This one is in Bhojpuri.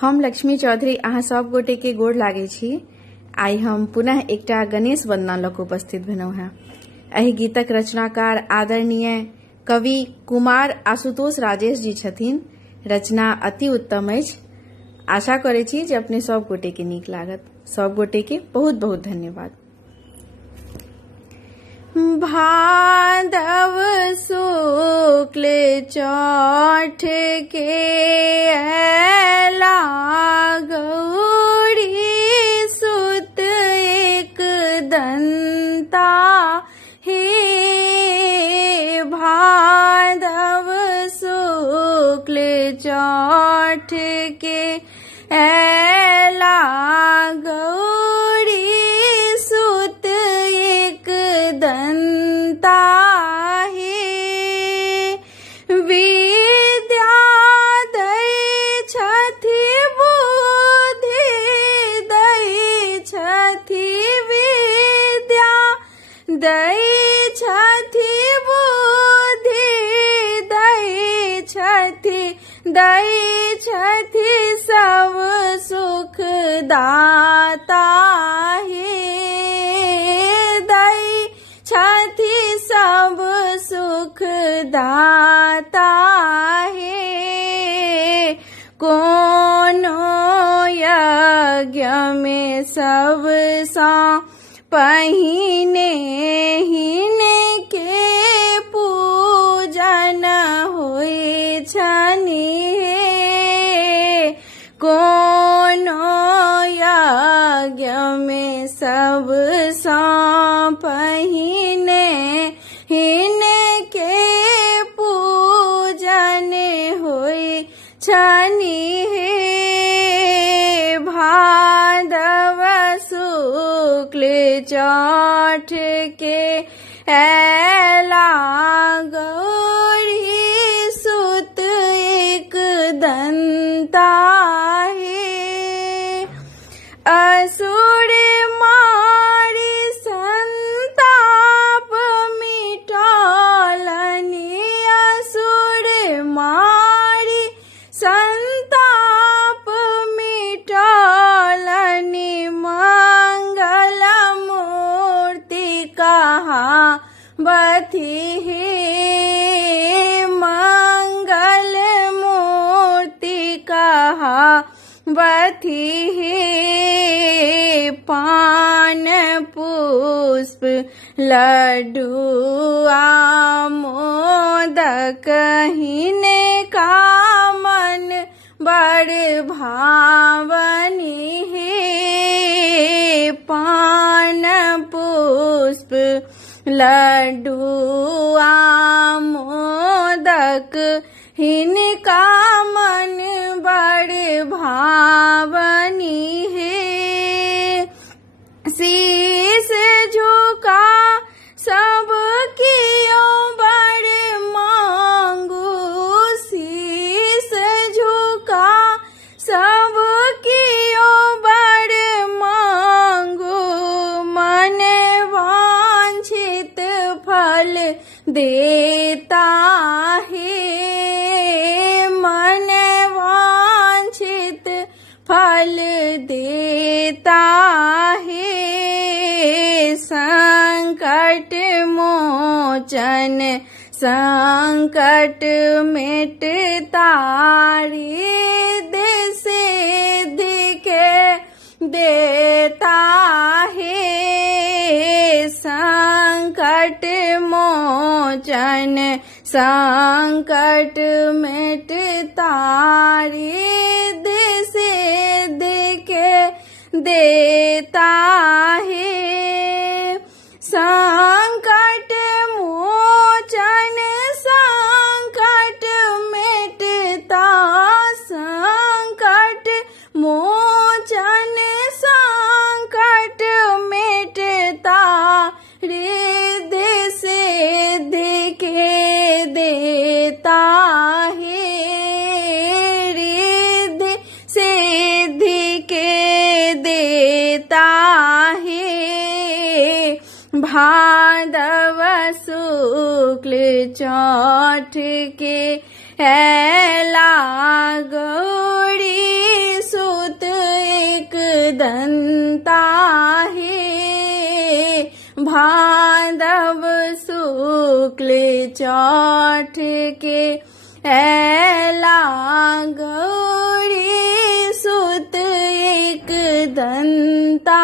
हम लक्ष्मी चौधरी अहाँ सब गोटे के गोड़ लागे छी। आई हम पुनः एकटा गणेश वंदना लऽ कऽ उपस्थित भेलहुँ हैं। एहि गीतक रचनाकार आदरणीय कवि कुमार आशुतोष राजेश जी छथिन। रचना अति उत्तम अछि। आशा करै छी जे अपने सब गोटे के नीक लागत। सब गोटे के बहुत बहुत धन्यवाद। भादव शुक्ल चौठ के अयला गौरी सुत एक दंता हे। भादव शुक्ल चौठ के अयला गौरी सुत एक दंता हे। विद्या दै छथि बुद्धि दै छथि विद्या दै छथि बुद्धि दै छथि सब सुख दाता हे। दै छथि सब सुख दाता हे। कोनो यज्ञ में सबसा पहिने हिनके पूजन होय छनि हे। कोनो यज्ञ में सबसा पहिने हिनके पूजन होय छनि हे। भादव शुक्ल चौठ के अयला गौरी सुत एक दंता हे। असुर मारि संताप मिटौलनि असुर मारि संताप मिटौलनि मंगल मूर्ति कहावथि हे। मंगल मूर्ति कहावथि हे। पान पुष्प लड्डुआ मोदक हिनका मन बड़ भावनि हे। पान पुष्प लड्डुआ मोदक हिनका मन बड़ भावनि हे। शीश झुका सब कियो बड़ मांगू शीश झुका सब कियो बड़ मांगू मन वांछित फल देता हे। मन वांछित फल देता हे। संकट मोचन संकट मिटता रिद्धि सिद्धि के देता हे। संकट मोचन संकट मिटता रिद्धि सिद्धि के देता है। संकट मोचन संकट मिटता संकट मोचन संकट मिटता रिद्धि सिद्धि के देता है। रिद्धि सिद्धि के देता है। भादव शुक्ल चौठ के अयला गौरी दंता हे भादव शुक्ल चौठ के ऐला गौरी सुत एक दंता